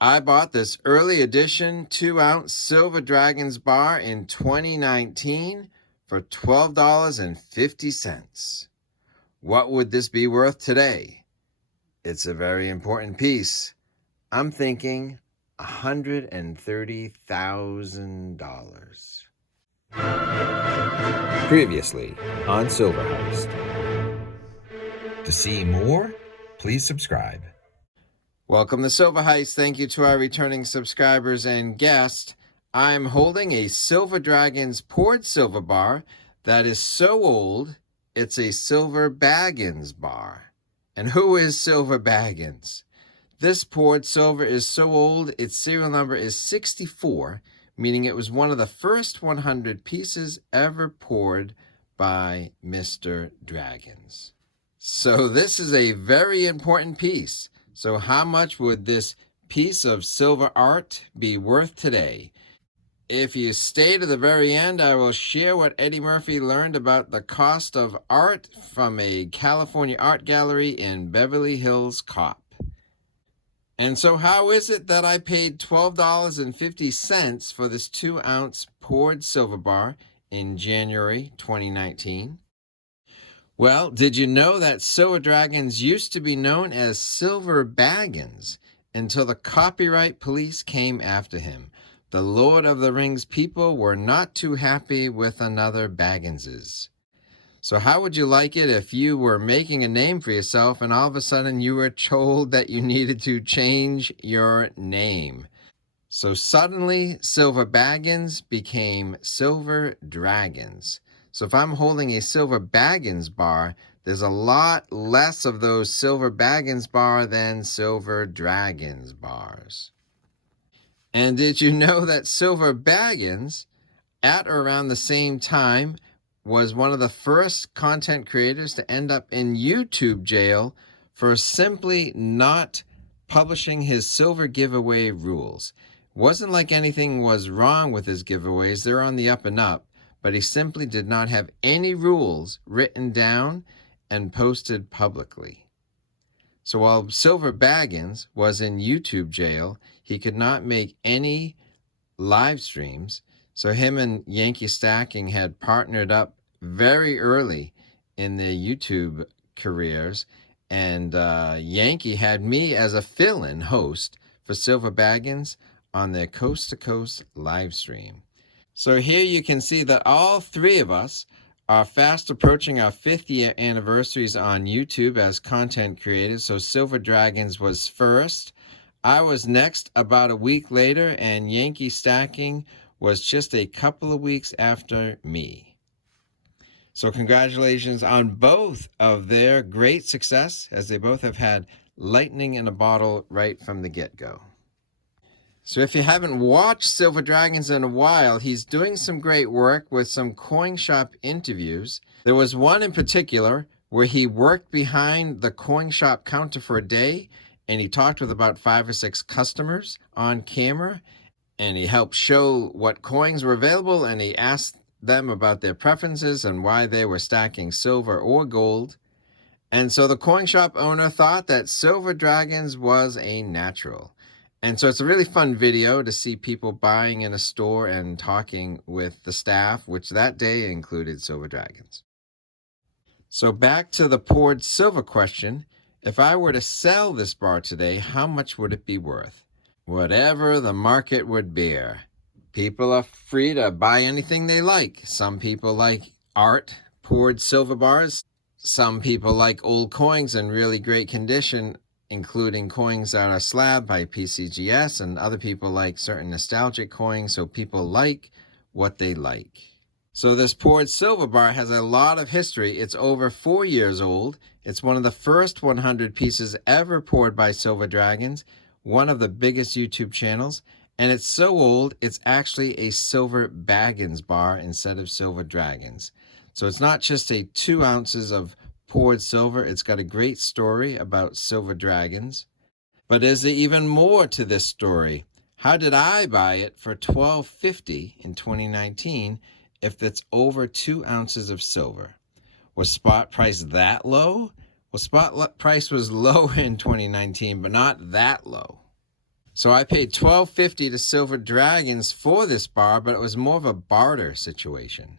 I bought this early edition 2-ounce Silver Dragons bar in 2019 for $12.50. What would this be worth today? It's a very important piece. I'm thinking $130,000. Previously on Silver Heist. To see more, please subscribe. Welcome to Silver Heist. Thank you to our returning subscribers and guests. I'm holding a Silver Dragons poured silver bar that is so old, it's a Silver Baggins bar. And who is Silver Baggins? This poured silver is so old, its serial number is 64, meaning it was one of the first 100 pieces ever poured by Mr. Dragons. So this is a very important piece. So how much would this piece of silver art be worth today? If you stay to the very end, I will share what Eddie Murphy learned about the cost of art from a California art gallery in Beverly Hills Cop. And so how is it that I paid $12.50 for this 2-ounce poured silver bar in January 2019? Well, did you know that Silver Dragons used to be known as Silver Baggins until the copyright police came after him? The Lord of the Rings people were not too happy with another Bagginses. So how would you like it if you were making a name for yourself and all of a sudden you were told that you needed to change your name? So suddenly Silver Baggins became Silver Dragons. So if I'm holding a Silver Baggins bar, there's a lot less of those Silver Baggins bar than Silver Dragons bars. And did you know that Silver Baggins, at or around the same time, was one of the first content creators to end up in YouTube jail for simply not publishing his silver giveaway rules? It wasn't like anything was wrong with his giveaways. They're on the up and up. But he simply did not have any rules written down and posted publicly. So while Silver Baggins was in YouTube jail, he could not make any live streams. So him and Yankee Stacking had partnered up very early in their YouTube careers. And Yankee had me as a fill-in host for Silver Baggins on their Coast to Coast live stream. So here you can see that all three of us are fast approaching our 5th year anniversaries on YouTube as content creators. So Silver Dragons was first. I was next about a week later, and Yankee Stacking was just a couple of weeks after me. So congratulations on both of their great success, as they both have had lightning in a bottle right from the get-go. So if you haven't watched Silver Dragons in a while, he's doing some great work with some coin shop interviews. There was one in particular where he worked behind the coin shop counter for a day, and he talked with about 5 or 6 customers on camera, and he helped show what coins were available, and he asked them about their preferences and why they were stacking silver or gold. And so the coin shop owner thought that Silver Dragons was a natural. And so it's a really fun video to see people buying in a store and talking with the staff, which that day included Silver Dragons. So back to the poured silver question. If I were to sell this bar today, how much would it be worth? Whatever the market would bear. People are free to buy anything they like. Some people like art, poured silver bars. Some people like old coins in really great condition, including coins that are slabbed by PCGS, and other people like certain nostalgic coins, so people like what they like. So this poured silver bar has a lot of history. It's over 4 years old. It's one of the first 100 pieces ever poured by Silver Dragons, one of the biggest YouTube channels, and it's so old, it's actually a Silver Baggins bar instead of Silver Dragons. So it's not just a 2 ounces of poured silver. It's got a great story about Silver Dragons. But is there even more to this story? How did I buy it for $12.50 in 2019 if that's over 2 ounces of silver? Was spot price that low? Well, spot price was low in 2019, but not that low. So I paid $12.50 to Silver Dragons for this bar, but it was more of a barter situation.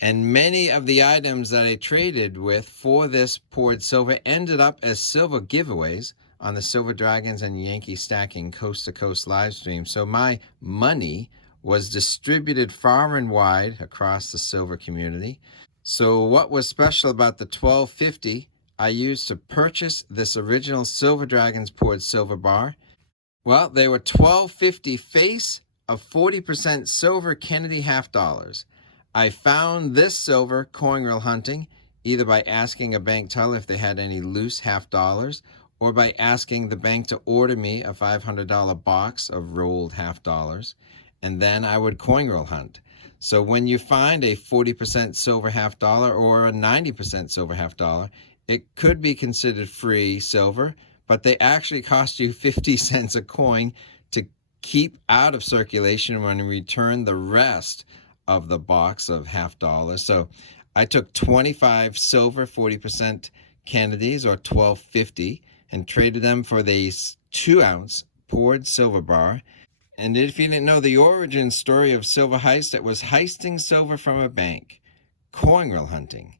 And many of the items that I traded with for this poured silver ended up as silver giveaways on the Silver Dragons and Yankee Stacking Coast to Coast live stream. So my money was distributed far and wide across the silver community. So what was special about the $12.50 I used to purchase this original Silver Dragons poured silver bar? Well, they were $12.50 face of 40% silver Kennedy half dollars. I found this silver coin reel hunting either by asking a bank teller if they had any loose half dollars or by asking the bank to order me a $500 box of rolled half dollars, and then I would coin reel hunt. So when you find a 40% silver half dollar or a 90% silver half dollar, it could be considered free silver, but they actually cost you 50 cents a coin to keep out of circulation when you return the rest of the box of half dollars. So I took 25 silver 40% Kennedys or $12.50 and traded them for this 2-ounce poured silver bar. And if you didn't know the origin story of Silver Heist, it was heisting silver from a bank, coin reel hunting.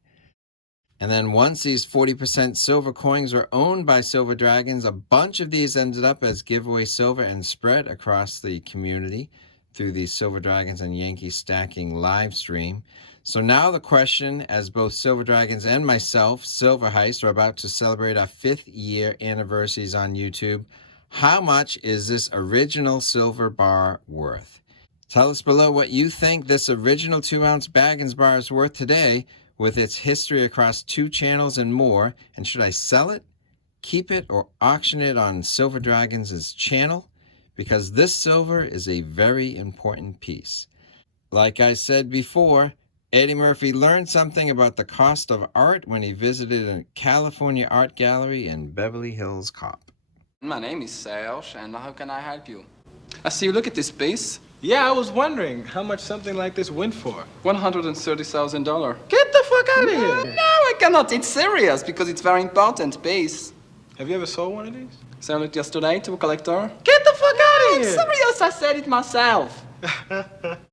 And then once these 40% silver coins were owned by Silver Dragons, a bunch of these ended up as giveaway silver and spread across the community through the Silver Dragons and Yankee Stacking live stream. So now the question, as both Silver Dragons and myself, Silver Heist, are about to celebrate our 5th year anniversaries on YouTube, how much is this original silver bar worth? Tell us below what you think this original 2-ounce Baggins bar is worth today, with its history across 2 channels and more, and should I sell it, keep it, or auction it on Silver Dragons' channel? Because this silver is a very important piece. Like I said before, Eddie Murphy learned something about the cost of art when he visited a California art gallery in Beverly Hills Cop. My name is Serge, and how can I help you? I see you look at this piece. Yeah, I was wondering how much something like this went for. $130,000. Get the fuck out of here! No, I cannot. It's serious because it's very important piece. Have you ever sold one of these? Sold it yesterday to a collector. Get the fuck out of It's here! serious. I said it myself.